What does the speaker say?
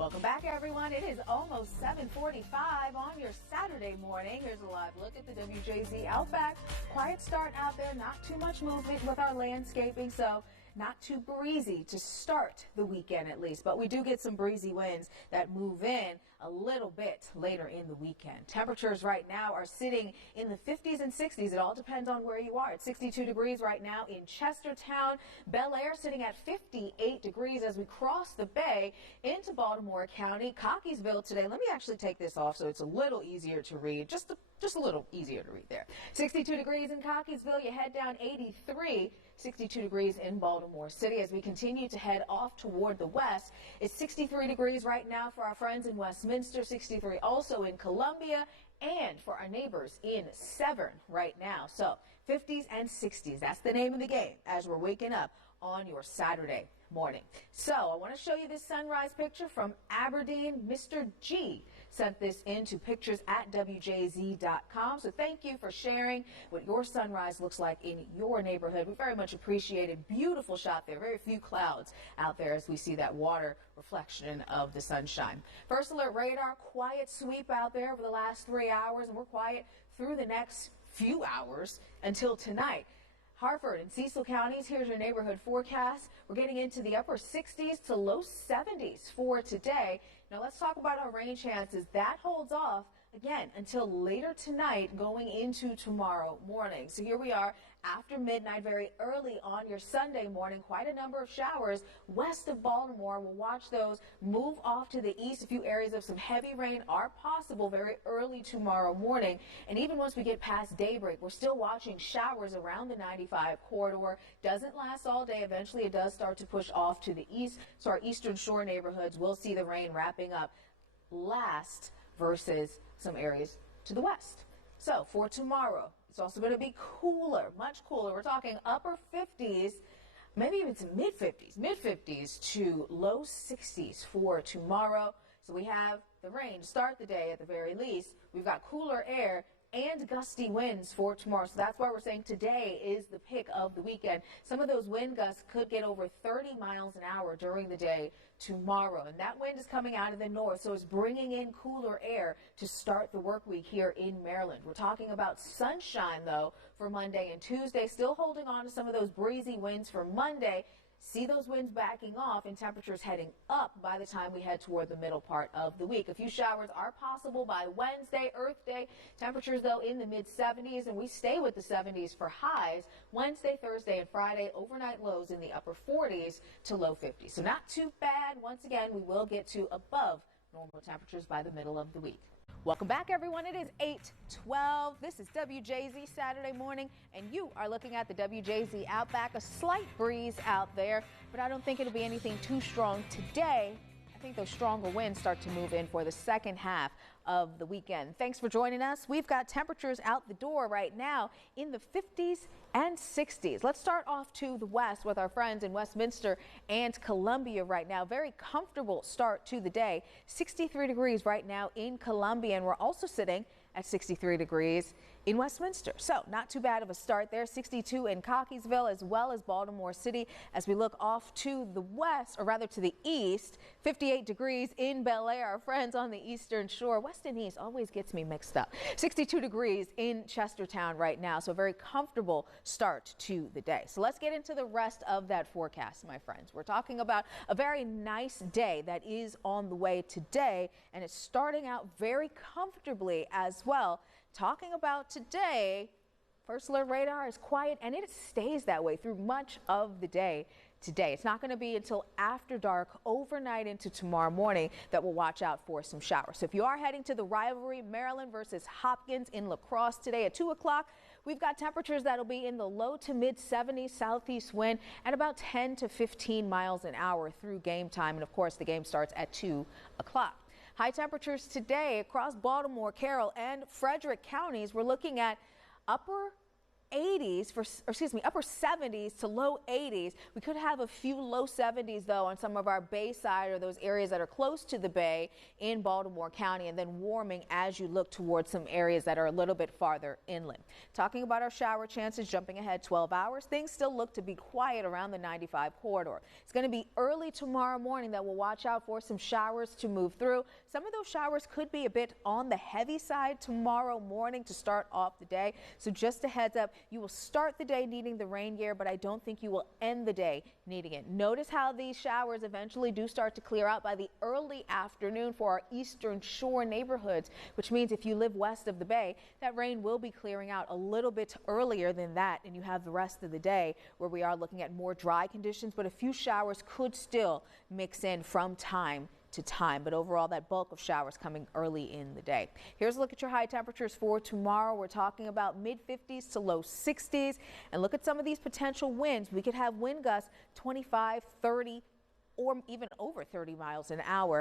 Welcome back, everyone. It is almost 7:45 on your Saturday morning. Here's a live look at the WJZ Outback. Quiet start out there, not too much movement with our landscaping, so not too breezy to start the weekend at least. But we do get some breezy winds that move in a little bit later in the weekend. Temperatures right now are sitting in the 50s and 60s. It all depends on where you are. It's 62 degrees right now in Chestertown. Bel Air sitting at 58 degrees as we cross the bay into Baltimore County. Cockeysville today. Let me actually take this off so it's a little easier to read. Just a little easier to read there. 62 degrees in Cockeysville. You head down 83. 62 degrees in Baltimore City. As we continue to head off toward the west, it's 63 degrees right now for our friends in Westminster. 63 also in Columbia. And for our neighbors in Severn right now. So 50s and 60s. That's the name of the game as we're waking up on your Saturday morning. So I want to show you this sunrise picture from Aberdeen. Mr. G sent this in to pictures at WJZ.com. So thank you for sharing what your sunrise looks like in your neighborhood. We very much appreciate it. Beautiful shot there. Very few clouds out there as we see that water reflection of the sunshine. First alert radar, quiet sweep out there over the last 3 hours, and we're quiet through the next few hours until tonight. Harford and Cecil counties, here's your neighborhood forecast. We're getting into the upper 60s to low 70s for today. Now let's talk about our rain chances. That holds off again until later tonight going into tomorrow morning. So here we are after midnight, very early on your Sunday morning. Quite a number of showers west of Baltimore. We'll watch those move off to the east. A few areas of some heavy rain are possible very early tomorrow morning. And even once we get past daybreak, we're still watching showers around the 95 corridor. Doesn't last all day. Eventually it does start to push off to the east. So our eastern shore neighborhoods will see the rain wrapping up last versus some areas to the west. So for tomorrow, it's also going to be cooler, much cooler. We're talking upper 50s, maybe even to mid 50s to low 60s for tomorrow. So we have the rain to start the day at the very least. We've got cooler air and gusty winds for tomorrow. So that's why we're saying today is the pick of the weekend. Some of those wind gusts could get over 30 miles an hour during the day tomorrow. And that wind is coming out of the north, so it's bringing in cooler air to start the work week here in Maryland. We're talking about sunshine, though, for Monday and Tuesday. Still holding on to some of those breezy winds for Monday. See those winds backing off and temperatures heading up by the time we head toward the middle part of the week. A few showers are possible by Wednesday, Earth Day. Temperatures, though, in the mid-70s, and we stay with the 70s for highs. Wednesday, Thursday, and Friday, overnight lows in the upper 40s to low 50s. So not too bad. Once again, we will get to above normal temperatures by the middle of the week. Welcome back, everyone. It is 8:12. This is WJZ Saturday morning, and you are looking at the WJZ Outback. A slight breeze out there, but I don't think it'll be anything too strong today. I think those stronger winds start to move in for the second half of the weekend. Thanks for joining us. We've got temperatures out the door right now in the 50s and 60s. Let's start off to the west with our friends in Westminster and Columbia right now. Very comfortable start to the day. 63 degrees right now in Columbia, and we're also sitting at 63 degrees in Westminster. So not too bad of a start there. 62 in Cockeysville as well as Baltimore City. As we look off to the west, or rather to the east, 58 degrees in Bel Air. Our friends on the eastern shore. West and east always gets me mixed up. 62 degrees in Chestertown right now. So a very comfortable start to the day. So let's get into the rest of that forecast, my friends. We're talking about a very nice day that is on the way today, and it's starting out very comfortably as well. Talking about today, first alert radar is quiet, and it stays that way through much of the day today. It's not going to be until after dark overnight into tomorrow morning that we'll watch out for some showers. So if you are heading to the rivalry, Maryland versus Hopkins in La Crosse today at 2 o'clock, we've got temperatures that'll be in the low to mid 70s, southeast wind at about 10 to 15 miles an hour through game time. And of course, the game starts at 2 o'clock. High temperatures today across Baltimore, Carroll, and Frederick counties. We're looking at upper 80s upper 70s to low 80s. We could have a few low 70s though on some of our bay side or those areas that are close to the bay in Baltimore County, and then warming as you look towards some areas that are a little bit farther inland. Talking about our shower chances, jumping ahead 12 hours, things still look to be quiet around the 95 corridor. It's going to be early tomorrow morning that we'll watch out for some showers to move through. Some of those showers could be a bit on the heavy side tomorrow morning to start off the day. So just a heads up, you will start the day needing the rain gear, but I don't think you will end the day needing it. Notice how these showers eventually do start to clear out by the early afternoon for our eastern shore neighborhoods, which means if you live west of the bay, that rain will be clearing out a little bit earlier than that, and you have the rest of the day where we are looking at more dry conditions, but a few showers could still mix in from time to time, but overall that bulk of showers coming early in the day. Here's a look at your high temperatures for tomorrow. We're talking about mid 50s to low 60s, and look at some of these potential winds. We could have wind gusts 25, 30 or even over 30 miles an hour